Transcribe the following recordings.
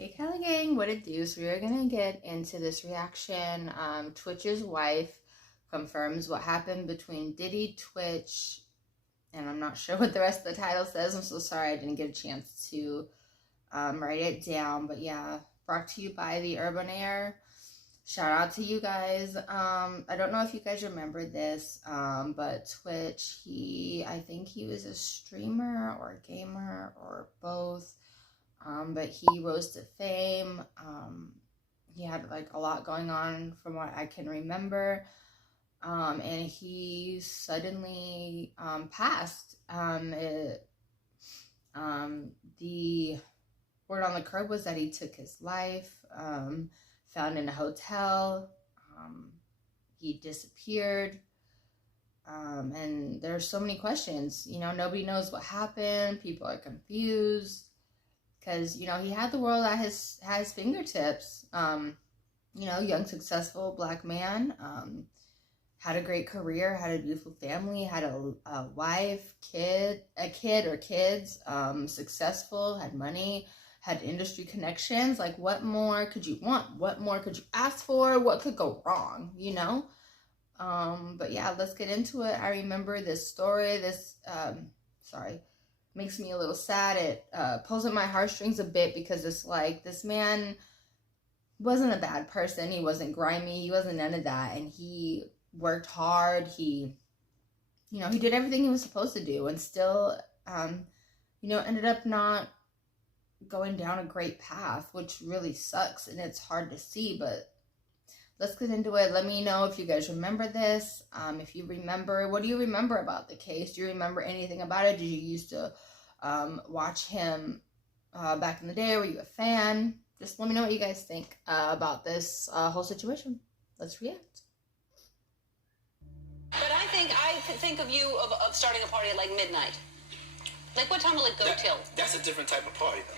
Hey Kelly Gang, what it do? So we are gonna get into this reaction. Twitch's wife confirms what happened between Diddy, Twitch, and I'm not sure what the rest of the title says. I'm so sorry I didn't get a chance to write it down. But yeah, brought to you by the Urban Air. Shout out to you guys. I don't know if you guys remember this, but Twitch, I think he was a streamer or a gamer or both. But he rose to fame. He had like a lot going on from what I can remember. And he suddenly passed. The word on the curb was that he took his life, found in a hotel. He disappeared. And there's so many questions. You know, nobody knows what happened. People are confused. Because, you know, he had the world at his fingertips. You know, young, successful black man. Had a great career, had a beautiful family, had a wife, kids, successful, had money, had industry connections. Like, what more could you want? What more could you ask for? What could go wrong, you know? But yeah, let's get into it. I remember this story, makes me a little sad. It pulls at my heartstrings a bit because it's like, this man wasn't a bad person. He wasn't grimy. He wasn't none of that. And he worked hard. He did everything he was supposed to do, and still, ended up not going down a great path, which really sucks. And it's hard to see, but let's get into it. Let me know if you guys remember this. If you remember, what do you remember about the case? Do you remember anything about it? Did you used to watch him back in the day? Were you a fan? Just let me know what you guys think about this whole situation. Let's react. But I could think of you of starting a party at like midnight. Like, what time will it go till? That's a different type of party, though.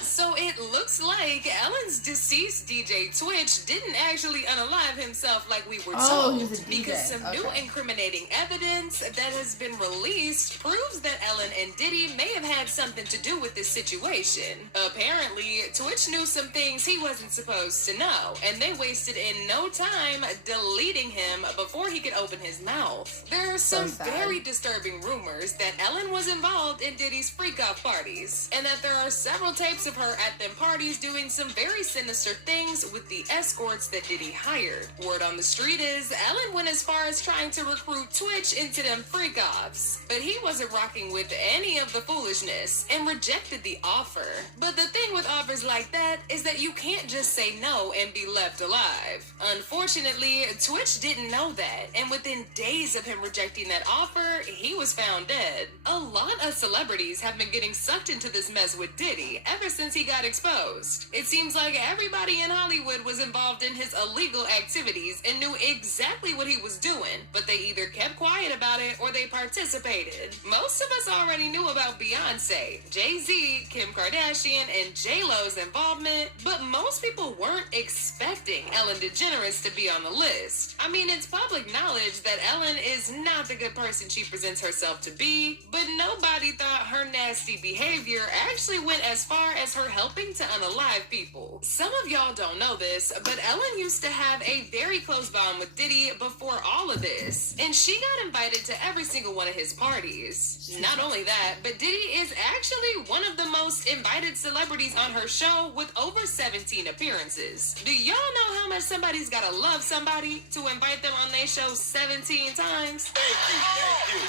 So it looks like Ellen's deceased DJ Twitch didn't actually unalive himself like we were told, because some new incriminating evidence that has been released proves that Ellen and Diddy may have had something to do with this situation. Apparently, Twitch knew some things he wasn't supposed to know, and they wasted in no time deleting him before he could open his mouth. There are some very disturbing rumors that Ellen was involved in Diddy's freak-off parties, and that there are several tapes of her at them parties doing some very sinister things with the escorts that Diddy hired. Word on the street is Ellen went as far as trying to recruit Twitch into them freak-offs, but he wasn't rocking with any of the foolishness and rejected the offer. But the thing with offers like that is that you can't just say no and be left alive. Unfortunately, Twitch didn't know that, and within days of him rejecting that offer, he was found dead. A lot of celebrities have been getting sucked into this mess with Diddy ever since he got exposed. It seems like everybody in Hollywood was involved in his illegal activities and knew exactly what he was doing, but they either kept quiet about it or they participated. Most of us already knew about Beyonce, Jay-Z, Kim Kardashian, and J-Lo's involvement, but most people weren't expecting Ellen DeGeneres to be on the list. I mean, it's public knowledge that Ellen is not the good person she presents herself to be, but nobody thought her nasty behavior actually went as far as her helping to unalive people. Some of y'all don't know this, but Ellen used to have a very close bond with Diddy before all of this, and she got invited to every single one of his parties. Not only that, but Diddy is actually one of the most invited celebrities on her show with over 17 appearances. Do y'all know how much somebody's gotta love somebody to invite them on their show 17 times? Thank you.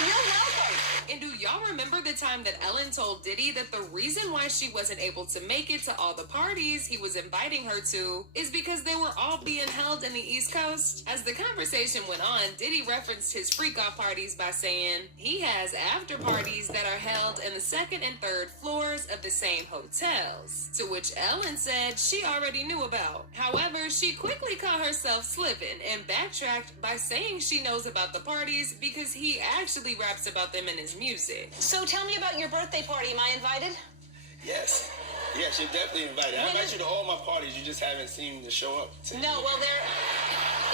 You're welcome. And do y'all remember the time that Ellen told Diddy that the reason why she wasn't able to make it to all the parties he was inviting her to is because they were all being held in the East Coast? As the conversation went on, Diddy referenced his freak-off parties by saying he has after parties that are held in the second and third floors of the same hotels, to which Ellen said she already knew about. However, she quickly caught herself slipping and backtracked by saying she knows about the parties because he actually raps about them in his music. So tell me about your birthday party. Am I invited? Yes. Yes, you're definitely invited. I invite you to all my parties. You just haven't seemed to show up. No, well,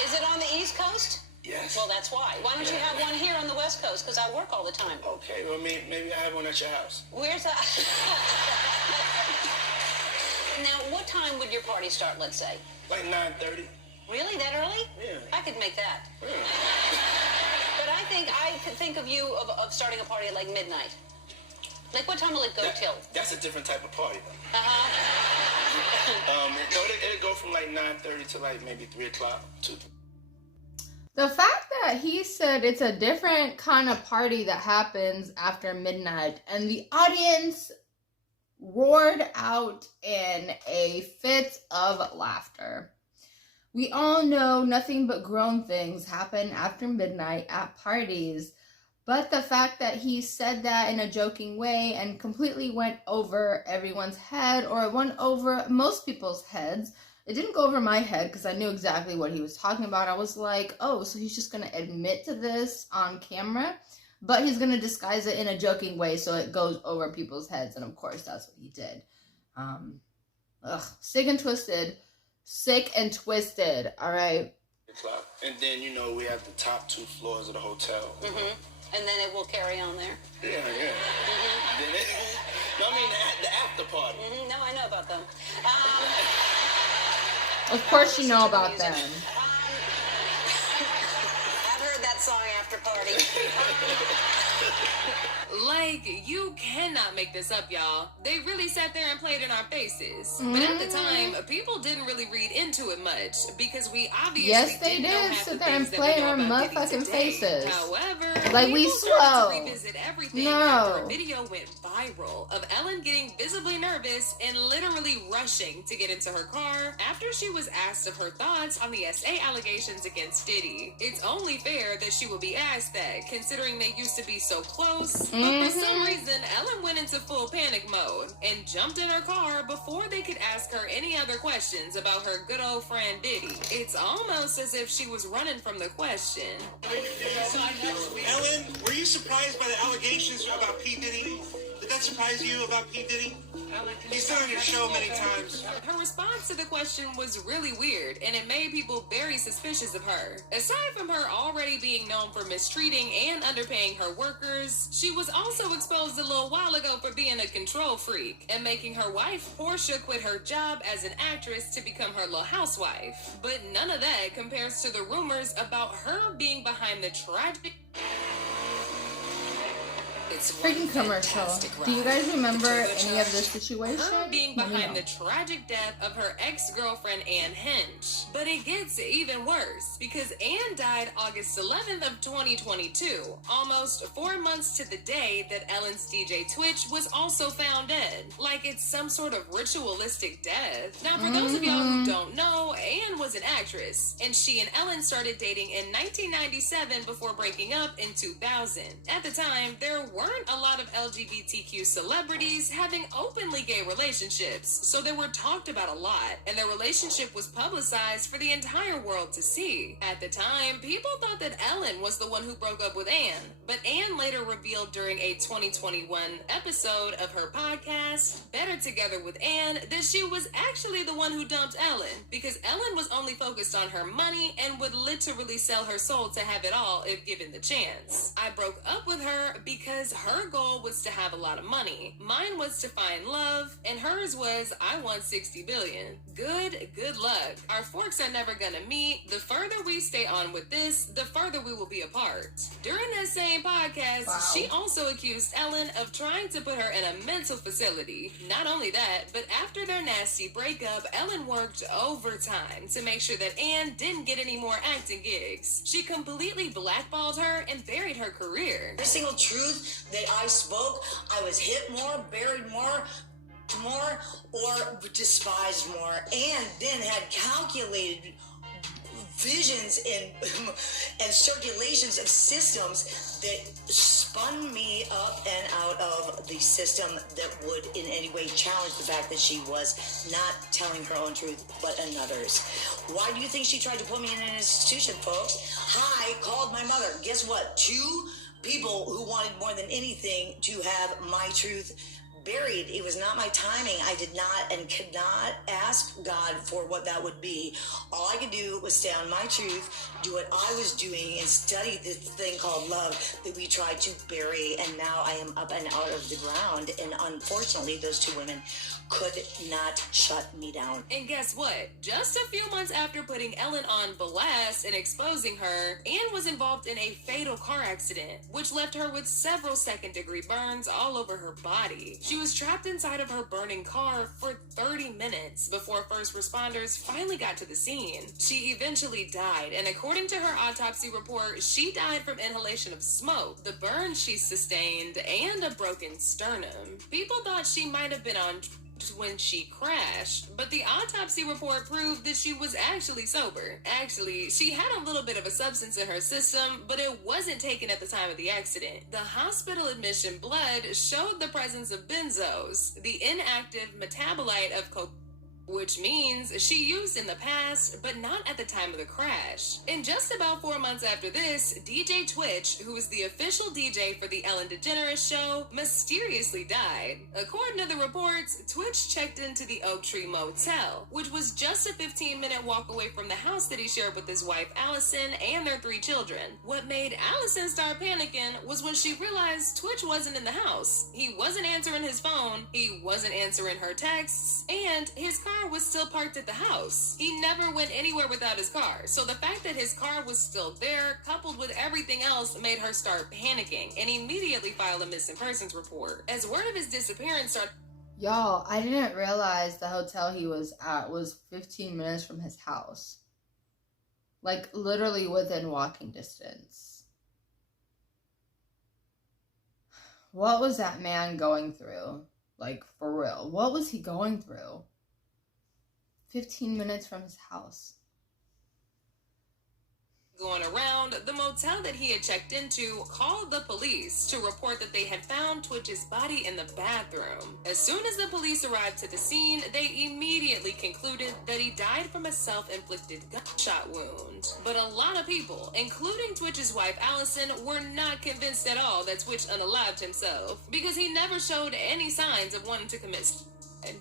is it on the East Coast? Yes. Well, that's why. Why don't you have one here on the West Coast? Because I work all the time. Okay, well, maybe I have one at your house. Where's that? What time would your party start, let's say? Like 9:30. Really? That early? Yeah. I could make that. Yeah. But I could think of you of starting a party at like midnight. Like, what time will it go till? That's a different type of party, though. Uh-huh. No, it'll go from like 9:30 to like maybe 3 o'clock, 2. The fact that he said it's a different kind of party that happens after midnight, and the audience roared out in a fit of laughter. We all know nothing but grown things happen after midnight at parties, but the fact that he said that in a joking way and completely went over everyone's head, or it went over most people's heads. It didn't go over my head because I knew exactly what he was talking about. I was like, oh, so he's just going to admit to this on camera, but he's going to disguise it in a joking way so it goes over people's heads. And of course, that's what he did. Sick and twisted. Sick and twisted. All right. And then, we have the top 2 floors of the hotel. Mm-hmm. And then it will carry on there. Yeah. Mm-hmm. Then the after party. Mm-hmm. No, I know about them. Of course you know about them. I've heard that song, After Party. Like, you cannot make this up, y'all. They really sat there and played in our faces. But at the time, people didn't really read into it much because we obviously didn't know half sit the there and things play in that we our know about Diddy motherfucking today. faces. However, like we people started slow. to revisit everything after a video went viral of Ellen getting visibly nervous and literally rushing to get into her car after she was asked of her thoughts on the SA allegations against Diddy. It's only fair that she would be asked that, considering they used to be so close. But for some reason, Ellen went into full panic mode and jumped in her car before they could ask her any other questions about her good old friend Diddy. It's almost as if she was running from the question. Ellen, were you surprised by the allegations about P. Diddy? Did that surprise you about P. Diddy? He's been on your show many times. Her response to the question was really weird, and it made people very suspicious of her. Aside from her already being known for mistreating and underpaying her workers, she was also exposed a little while ago for being a control freak and making her wife, Portia, quit her job as an actress to become her little housewife. But none of that compares to the rumors about her being behind the tragic... It's freaking commercial. Do you guys remember any of this situation? Her being behind the tragic death of her ex-girlfriend Ann Hinch. But it gets even worse because Ann died August 11th of 2022, almost 4 months to the day that Ellen's DJ Twitch was also found dead. Like it's some sort of ritualistic death. Now, for those of y'all who don't know, Ann was an actress, and she and Ellen started dating in 1997 before breaking up in 2000. At the time, there weren't a lot of LGBTQ celebrities having openly gay relationships, so they were talked about a lot, and their relationship was publicized for the entire world to see. At the time, people thought that Ellen was the one who broke up with Ann, but Ann later revealed during a 2021 episode of her podcast, Better Together with Ann, that she was actually the one who dumped Ellen, because Ellen was only focused on her money and would literally sell her soul to have it all if given the chance. I broke up with her because her goal was to have a lot of money. Mine was to find love, and hers was, I want 60 billion. Good luck. Our forks are never gonna meet. The further we stay on with this, the further we will be apart. During that same podcast, she also accused Ellen of trying to put her in a mental facility. Not only that, but after their nasty breakup, Ellen worked overtime to make sure that Ann didn't get any more acting gigs. She completely blackballed her and buried her career. Every single truth that I spoke, I was hit more, buried more, or despised more, and then had calculated visions and circulations of systems that spun me up and out of the system that would in any way challenge the fact that she was not telling her own truth but another's. Why do you think she tried to put me in an institution, folks? I called my mother. Guess what? 2 people who wanted more than anything to have my truth buried. It was not my timing. I did not and could not ask God for what that would be. All I could do was stay on my truth, do what I was doing, and study this thing called love that we tried to bury. And now I am up and out of the ground. And unfortunately, those two women could not shut me down. And guess what? Just a few months after putting Ellen on blast and exposing her, Ann was involved in a fatal car accident, which left her with several second-degree burns all over her body. She was trapped inside of her burning car for 30 minutes before first responders finally got to the scene. She eventually died, and according to her autopsy report, she died from inhalation of smoke, the burns she sustained, and a broken sternum. People thought she might have been on when she crashed, but the autopsy report proved that she was actually sober. Actually, she had a little bit of a substance in her system, but it wasn't taken at the time of the accident. The hospital admission blood showed the presence of benzos, the inactive metabolite of cocaine, which means she used in the past, but not at the time of the crash. And just about 4 months after this, DJ Twitch, who was the official DJ for the Ellen DeGeneres show, mysteriously died. According to the reports, Twitch checked into the Oak Tree Motel, which was just a 15-minute walk away from the house that he shared with his wife Allison and their 3 children. What made Allison start panicking was when she realized Twitch wasn't in the house. He wasn't answering his phone, he wasn't answering her texts, and his car was still parked at the house. He never went anywhere without his car, so the fact that his car was still there, coupled with everything else, made her start panicking and immediately file a missing persons report. As word of his disappearance started... Y'all, I didn't realize the hotel he was at was 15 minutes from his house. Like, literally within walking distance. What was that man going through? Like, for real. What was he going through? 15 minutes from his house. Going around, the motel that he had checked into called the police to report that they had found Twitch's body in the bathroom. As soon as the police arrived to the scene, they immediately concluded that he died from a self-inflicted gunshot wound. But a lot of people, including Twitch's wife Allison, were not convinced at all that Twitch unalived himself, because he never showed any signs of wanting to commit suicide.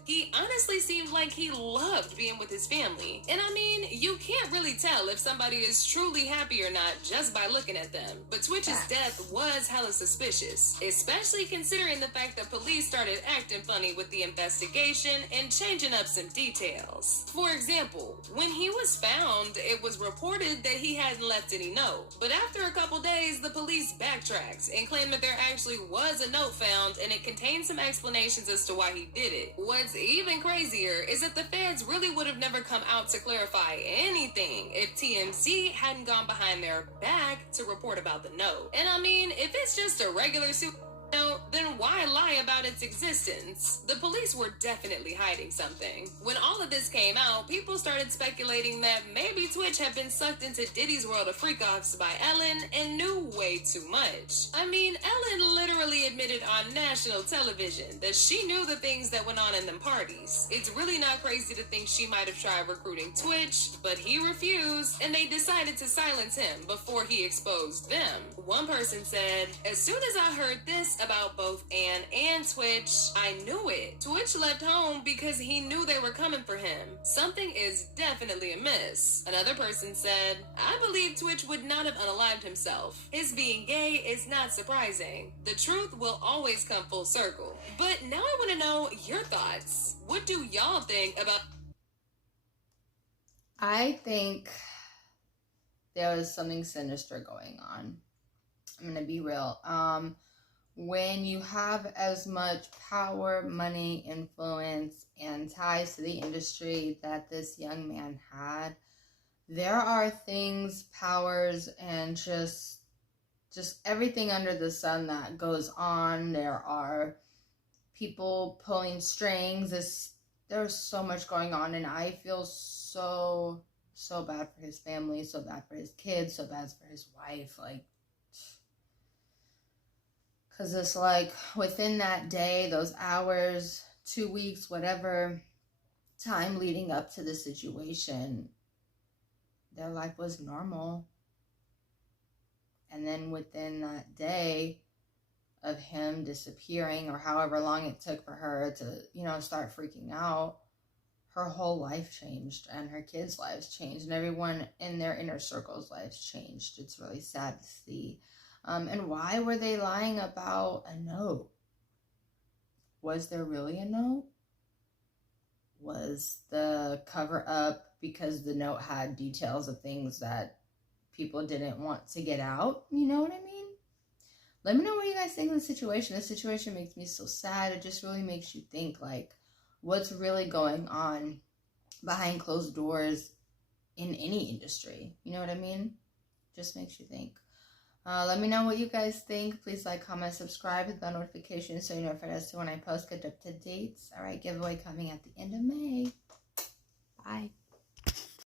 He honestly seemed like he loved being with his family. And I mean, you can't really tell if somebody is truly happy or not just by looking at them. But Twitch's death was hella suspicious, especially considering the fact that police started acting funny with the investigation and changing up some details. For example, when he was found, it was reported that he hadn't left any note. But after a couple days, the police backtracked and claimed that there actually was a note found and it contained some explanations as to why he did it. What's even crazier is that the feds really would have never come out to clarify anything if TMZ hadn't gone behind their back to report about the note. And I mean, if it's just a regular suit note, then why lie about its existence? The police were definitely hiding something. When all of this came out, people started speculating that maybe Twitch had been sucked into Diddy's world of freak-offs by Ellen and knew way too much. I mean, Ellen literally admitted on national television that she knew the things that went on in them parties. It's really not crazy to think she might have tried recruiting Twitch, but he refused, and they decided to silence him before he exposed them. One person said, "As soon as I heard this about both Ann and Twitch, I knew it. Twitch left home because he knew they were coming for him. Something is definitely amiss." Another person said, "I believe Twitch would not have unalived himself. His being gay is not surprising. The truth will always come full circle." But now I want to know your thoughts. What do y'all think about... I think there was something sinister going on. I'm gonna be real. When you have as much power, money, influence, and ties to the industry that this young man had, there are things, powers, and just everything under the sun that goes on. There are people pulling strings. There's so much going on, and I feel so bad for his family, so bad for his kids, so bad for his wife, like, because it's like within that day, those hours, 2 weeks, whatever time leading up to the situation, their life was normal. And then within that day, of him disappearing, or however long it took for her to, you know, start freaking out, her whole life changed, and her kids' lives changed, and everyone in their inner circle's lives changed. It's really sad to see. And why were they lying about a note? Was there really a note? Was the cover up because the note had details of things that people didn't want to get out? You know what I mean? Let me know what you guys think of the situation. This situation makes me so sad. It just really makes you think, like, what's really going on behind closed doors in any industry? You know what I mean? Just makes you think. Let me know what you guys think. Please like, comment, subscribe, with bell notifications so you know if it as to when I post. Get up to dates. All right, giveaway coming at the end of May. Bye.